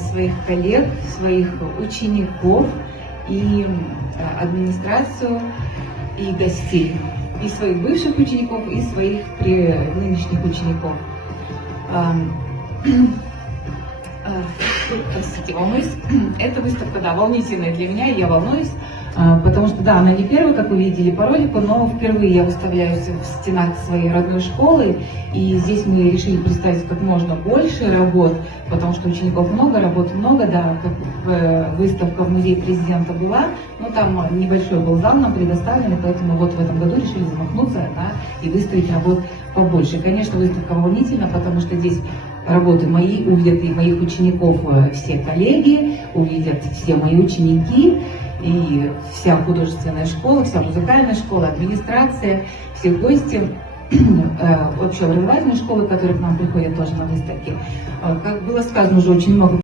своих коллег, своих учеников и администрацию, и гостей, и своих бывших учеников, и своих нынешних учеников. Простите, волнуюсь. Эта выставка, да, волнительная для меня, и я волнуюсь, потому что, да, она не первая, как вы видели по ролику, но впервые я выставляюсь в стенах своей родной школы, и здесь мы решили представить как можно больше работ, потому что учеников много, работ много, да, как выставка в музее президента была, но там небольшой был зал нам предоставлен, поэтому вот в этом году решили замахнуться, да, и выставить работ побольше. Конечно, выставка волнительна, потому что здесь работы мои, увидят и моих учеников все коллеги, увидят все мои ученики, и вся художественная школа, вся музыкальная школа, администрация, все гости общеобразовательной школы, которые к нам приходят тоже на выставке. Как было сказано, уже очень много